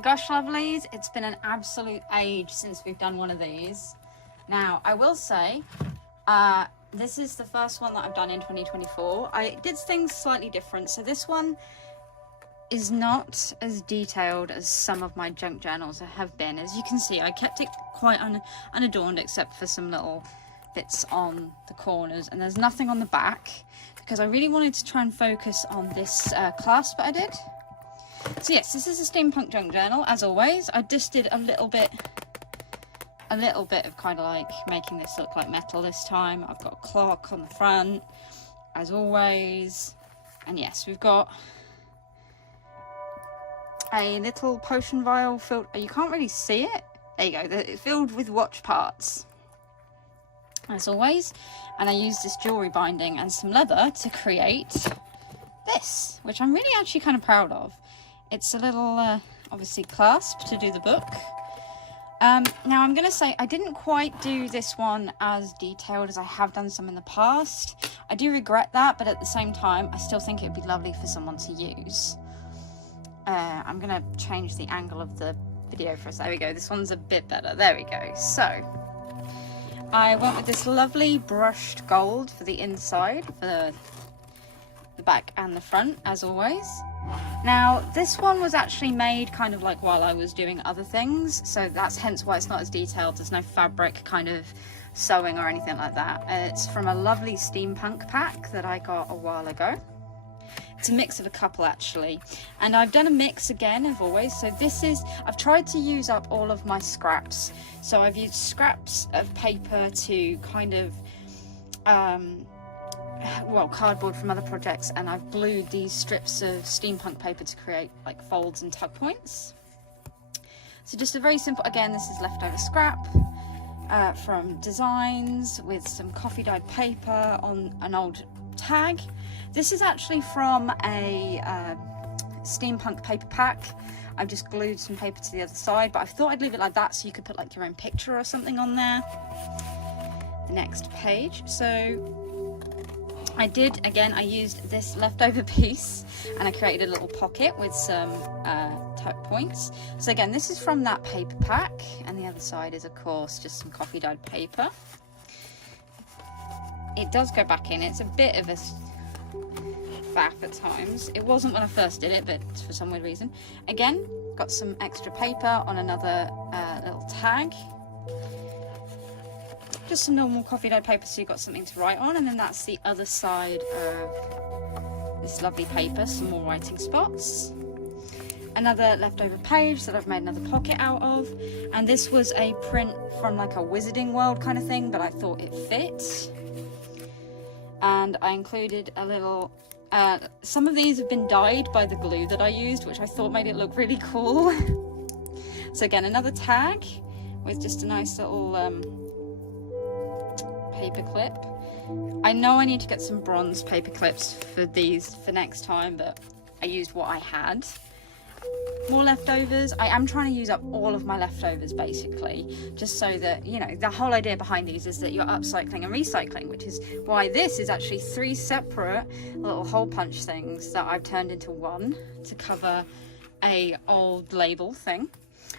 gosh, lovelies, it's been an absolute age since we've done one of these. Now, I will say, this is the first one that I've done in 2024. I did things slightly different. So this one is not as detailed as some of my junk journals have been. As you can see, I kept it quite unadorned except for some little bits on the corners, and there's nothing on the back because I really wanted to try and focus on this clasp that I did. So yes, this is a steampunk junk journal, as always. I just did a little bit of kind of like making this look like metal this time. I've got a clock on the front, as always. And yes, we've got a little potion vial filled, you can't really see it. There you go, filled with watch parts, as always. And I used this jewellery binding and some leather to create this, which I'm really actually kind of proud of. It's a little, obviously, clasp to do the book. Now, I'm going to say I didn't quite do this one as detailed as I have done some in the past. I do regret that, but at the same time, I still think it would be lovely for someone to use. I'm going to change the angle of the video for us. There we go. This one's a bit better. There we go. So, I went with this lovely brushed gold for the inside, for the back and the front, as always. Now, this one was actually made kind of like while I was doing other things, so that's hence why it's not as detailed. There's no fabric kind of sewing or anything like that. It's from a lovely steampunk pack that I got a while ago. It's a mix of a couple, actually, and I've done a mix again of always. So this is, I've tried to use up all of my scraps. So I've used scraps of paper to kind of well, cardboard from other projects, and I've glued these strips of steampunk paper to create like folds and tuck points. So just a very simple, again, this is leftover scrap from designs with some coffee dyed paper on an old tag. This is actually from a steampunk paper pack. I've just glued some paper to the other side, but I thought I'd leave it like that so you could put like your own picture or something on there. The next page. So I did, again, I used this leftover piece and I created a little pocket with some tuck points. So again, this is from that paper pack, and the other side is, of course, just some coffee dyed paper. It does go back in. It's a bit of a faff at times. It wasn't when I first did it, but for some weird reason. Again, got some extra paper on another little tag. Just some normal coffee dyed paper so you've got something to write on, and then that's the other side of this lovely paper, some more writing spots. Another leftover page that I've made another pocket out of, and this was a print from like a Wizarding World kind of thing, but I thought it fit. And I included a little, some of these have been dyed by the glue that I used, which I thought made it look really cool. So again, another tag with just a nice little paper clip. I know I need to get some bronze paper clips for these for next time, but I used what I had. More leftovers. I am trying to use up all of my leftovers basically, just so that, you know, the whole idea behind these is that you're upcycling and recycling, which is why this is actually 3 separate little hole punch things that I've turned into one to cover a old label thing.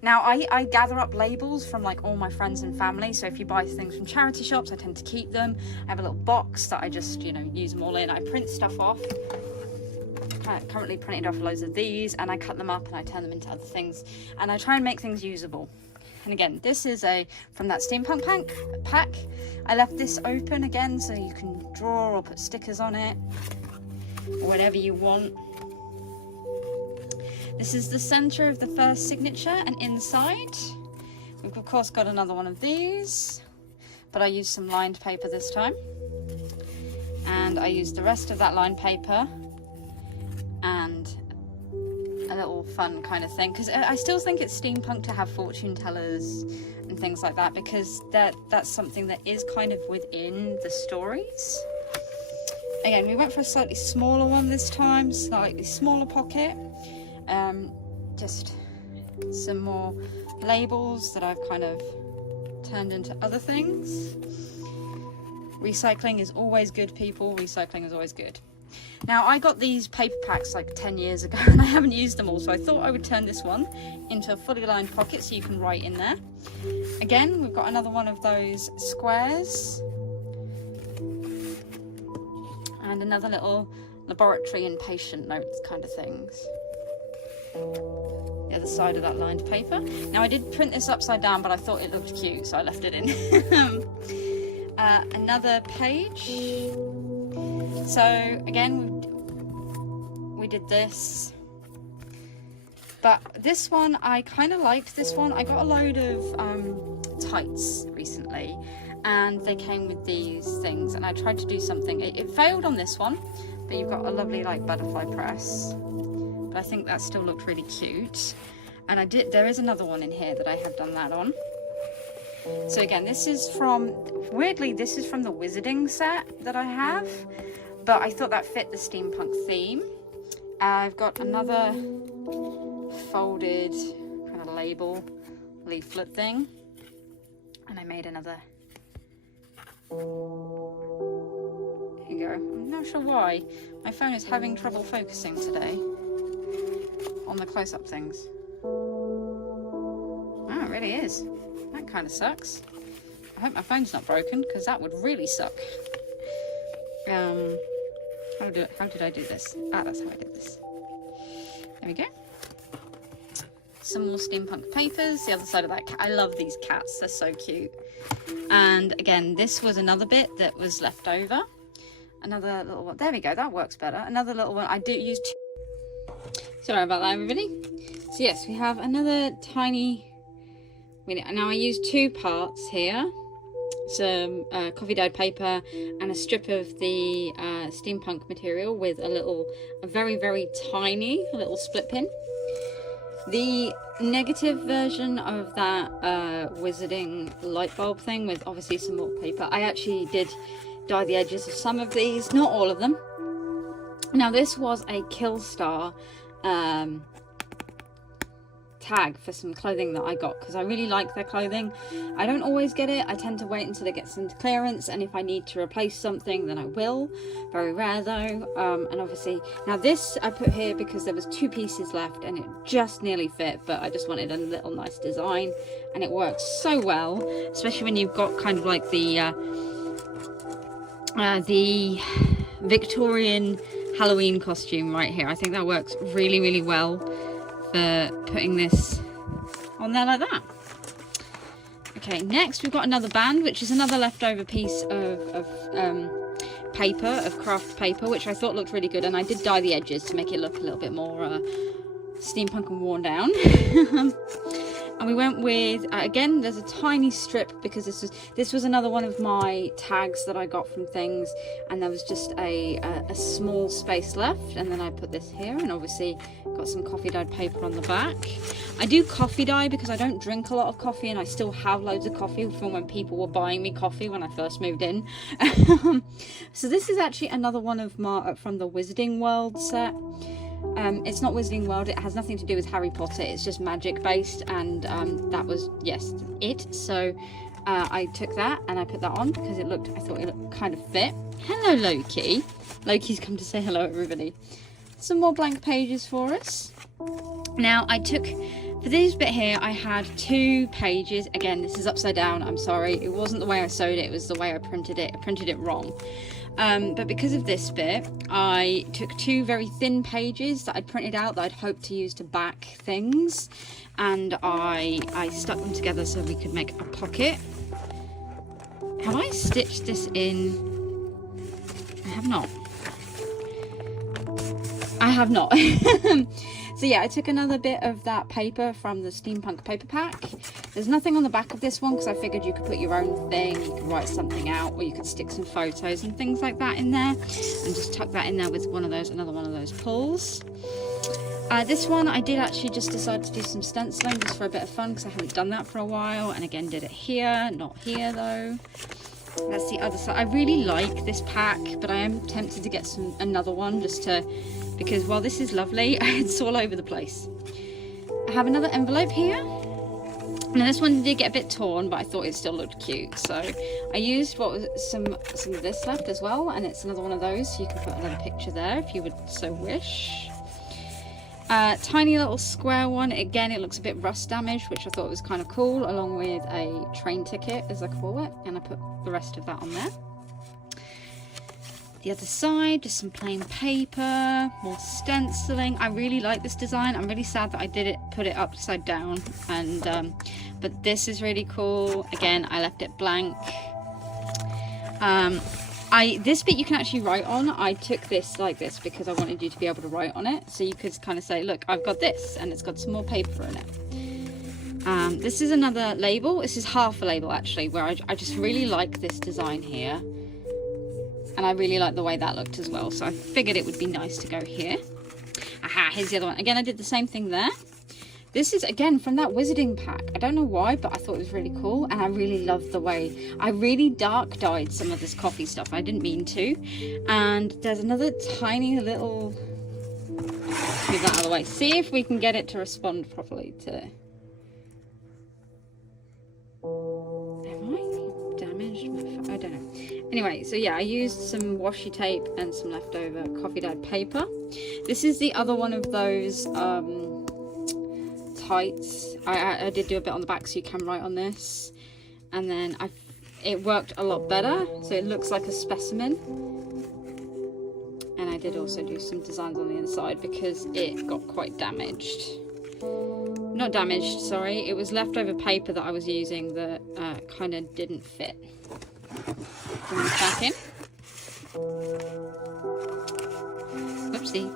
Now, I gather up labels from like all my friends and family, so if you buy things from charity shops, I tend to keep them. I have a little box that I just, you know, use them all in. I print stuff off. I'm currently printing off loads of these, and I cut them up and I turn them into other things, and I try and make things usable. And again, this is from that steampunk pack. I left this open again so you can draw or put stickers on it or whatever you want. This is the center of the first signature, and inside we've of course got another one of these, but I used some lined paper this time, and I used the rest of that lined paper and a little fun kind of thing, because I still think it's steampunk to have fortune tellers and things like that, because that's something that is kind of within the stories. Again, we went for a slightly smaller one this time, slightly smaller pocket. Just some more labels that I've kind of turned into other things. Recycling is always good, people. Recycling is always good. Now, I got these paper packs like 10 years ago and I haven't used them all, so I thought I would turn this one into a fully lined pocket so you can write in there. Again, we've got another one of those squares and another little laboratory and patient notes kind of things. The other side of that lined paper. Now, I did print this upside down, but I thought it looked cute, so I left it in. Another page. So again, we did this, but this one, I kind of liked this one. I got a load of tights recently and they came with these things, and I tried to do something. It failed on this one, but you've got a lovely like butterfly press, but I think that still looked really cute. And there is another one in here that I have done that on. So again, this is from, weirdly, this is from the Wizarding set that I have, but I thought that fit the steampunk theme. I've got another folded kind of label leaflet thing, and I made another. Here you go. I'm not sure why. My phone is having trouble focusing today on the close-up things. Oh, it really is. That kind of sucks. I hope my phone's not broken, because that would really suck. How did I do this? Ah, that's how I did this. There we go. Some more steampunk papers. The other side of that cat. I love these cats. They're so cute. And again, this was another bit that was left over. Another little one. There we go. That works better. Another little one. I do use two. Sorry about that, everybody. So yes, we have another tiny. Now I use two parts here. Some coffee dyed paper and a strip of the steampunk material with a very, very tiny little split pin. The negative version of that Wizarding light bulb thing with obviously some more paper. I actually did dye the edges of some of these, not all of them. Now this was a Killstar tag for some clothing that I got, because I really like their clothing. I don't always get it. I tend to wait until it gets into clearance, and if I need to replace something then I will. Very rare though. And obviously now this I put here because there was 2 pieces left and it just nearly fit, but I just wanted a little nice design, and it works so well, especially when you've got kind of like the Victorian Halloween costume right here. I think that works really, really well for putting this on there like that. Okay, next we've got another band, which is another leftover piece of paper, of craft paper, which I thought looked really good, and I did dye the edges to make it look a little bit more steampunk and worn down. And we went with again, there's a tiny strip, because this was another one of my tags that I got from things, and there was just a small space left, and then I put this here, and obviously got some coffee dyed paper on the back. I do coffee dye because I don't drink a lot of coffee, and I still have loads of coffee from when people were buying me coffee when I first moved in. So this is actually another one of my from the Wizarding World set. It's not Wizarding World, it has nothing to do with Harry Potter, it's just magic based, and that was, yes, it. So I took that and I put that on because I thought it looked kind of fit. Hello Loki. Loki's come to say hello everybody. Some more blank pages for us. Now I took, for this bit here, I had 2 pages. Again, this is upside down, I'm sorry. It wasn't the way I sewed it, it was the way I printed it. I printed it wrong. But because of this bit, I took 2 very thin pages that I'd printed out that I'd hoped to use to back things, and I stuck them together so we could make a pocket. Have I stitched this in? I have not. I have not. So yeah, I took another bit of that paper from the Steampunk paper pack. There's nothing on the back of this one because I figured you could put your own thing, you could write something out, or you could stick some photos and things like that in there, and just tuck that in there with another one of those pulls. This one I did actually just decide to do some stenciling just for a bit of fun because I haven't done that for a while, and again did it here, not here though. That's the other side. I really like this pack, but I am tempted to get another one just to, because while this is lovely, it's all over the place. I have another envelope here. Now this one did get a bit torn, but I thought it still looked cute. So I used some of this left as well, and it's another one of those. So you can put another picture there if you would so wish. Tiny little square one. Again, it looks a bit rust damaged, which I thought was kind of cool, along with a train ticket, as I call it. And I put the rest of that on there. The other side, just some plain paper, more stenciling. I really like this design. I'm really sad that I put it upside down, and but this is really cool. Again, I left it blank. This bit you can actually write on. I took this like this because I wanted you to be able to write on it, so you could kind of say, look, I've got this, and it's got some more paper in it. This is another label. This is half a label actually, where I just really like this design here. And I really like the way that looked as well. So I figured it would be nice to go here. Aha, here's the other one. Again, I did the same thing there. This is, again, from that Wizarding pack. I don't know why, but I thought it was really cool. And I really loved the way I really dark dyed some of this coffee stuff. I didn't mean to. And there's another tiny little... Move that out of the way. See if we can get it to respond properly to... Am I damaged my phone? I don't know. Anyway, so yeah, I used some washi tape and some leftover coffee dyed paper. This is the other one of those tights. I did do a bit on the back so you can write on this. And then it worked a lot better, so it looks like a specimen. And I did also do some designs on the inside because it got quite damaged. Not damaged, sorry. It was leftover paper that I was using that kind of didn't fit. Bring this back in. Whoopsie.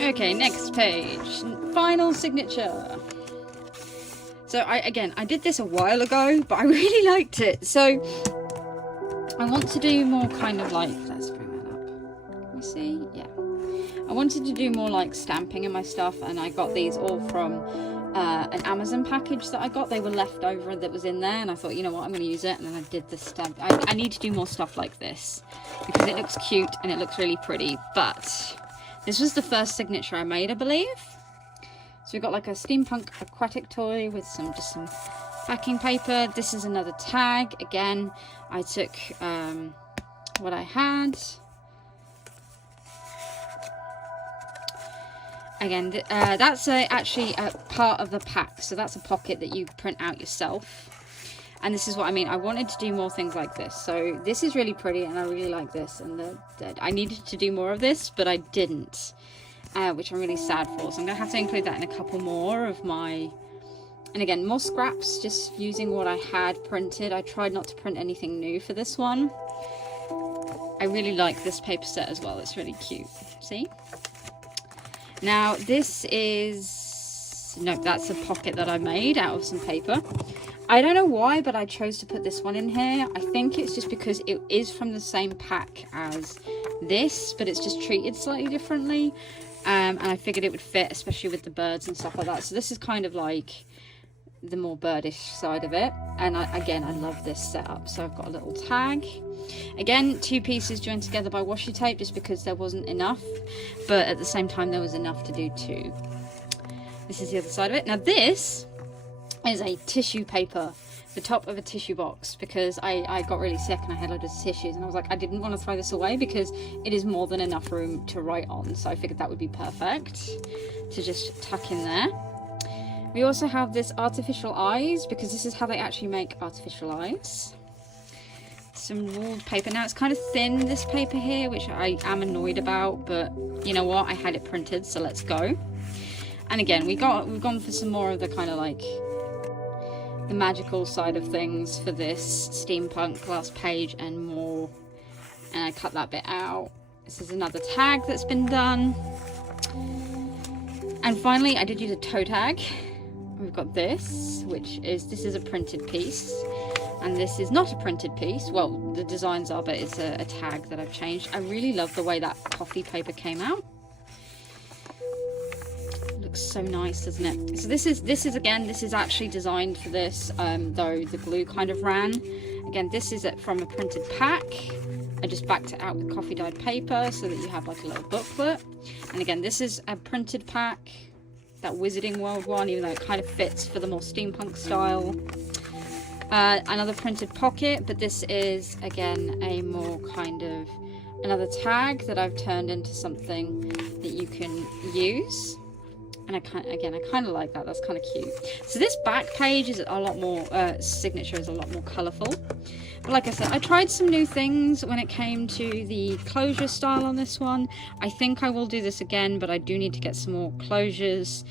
Okay, next page. Final signature. So I did this a while ago, but I really liked it. So I want to do more kind of like, let's bring that up. Can we see? Yeah. I wanted to do more like stamping in my stuff, and I got these all from an Amazon package that I got. They were left over that was in there, and I thought, you know what, I'm going to use it. And then I did the stamp. I need to do more stuff like this because it looks cute and it looks really pretty. But this was the first signature I made, I believe. So we've got like a steampunk aquatic toy with some backing paper. This is another tag. Again, I took what I had. Again, that's actually a part of the pack. So that's a pocket that you print out yourself. And this is what I mean. I wanted to do more things like this. So this is really pretty and I really like this. And I needed to do more of this, but I didn't. Which I'm really sad for. So I'm going to have to include that in a couple more of my... And again, more scraps, just using what I had printed. I tried not to print anything new for this one. I really like this paper set as well. It's really cute. See? Now, this is... No, that's a pocket that I made out of some paper. I don't know why, but I chose to put this one in here. I think it's just because it is from the same pack as this, but it's just treated slightly differently. And I figured it would fit, especially with the birds and stuff like that. So this is kind of like the more birdish side of it. And again, I love this setup. So I've got a little tag. Again, 2 pieces joined together by washi tape just because there wasn't enough. But at the same time, there was enough to do 2. This is the other side of it. Now this is a tissue paper, the top of a tissue box, because I got really sick and I had loads of tissues and I was like, I didn't want to throw this away because it is more than enough room to write on. So I figured that would be perfect to just tuck in there. We also have this artificial eyes, because this is how they actually make artificial eyes. Some ruled paper. Now it's kind of thin, this paper here, which I am annoyed about, but you know what, I had it printed, so let's go. And again, we've gone for some more of the kind of like the magical side of things for this steampunk last page and more. And I cut that bit out. This is another tag that's been done. And finally, I did use a toe tag. We've got this, this is a printed piece. And this is not a printed piece. Well, the designs are, but it's a tag that I've changed. I really love the way that coffee paper came out. Looks so nice, doesn't it? So this is actually designed for this, though the glue kind of ran. Again, this is from a printed pack. I just backed it out with coffee dyed paper so that you have like a little booklet. And again, this is a printed pack, that Wizarding World one, even though it kind of fits for the more steampunk style. Another printed pocket, but this is again a more kind of another tag that I've turned into something that you can use. And I kind of like that. That's kind of cute. So this back page is a lot more, signature is a lot more colourful. But like I said, I tried some new things when it came to the closure style on this one. I think I will do this again, but I do need to get some more closures.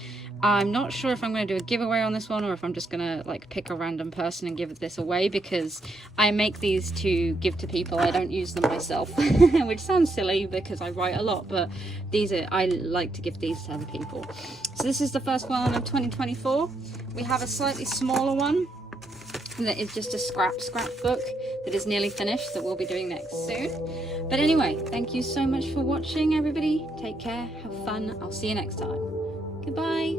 I'm not sure if I'm going to do a giveaway on this one or if I'm just going to like pick a random person and give this away, because I make these to give to people. I don't use them myself, which sounds silly because I write a lot, but I like to give these to other people. So this is the first one of 2024. We have a slightly smaller one that is just a scrapbook that is nearly finished that we'll be doing next soon. But anyway, thank you so much for watching, everybody. Take care, have fun. I'll see you next time. Goodbye.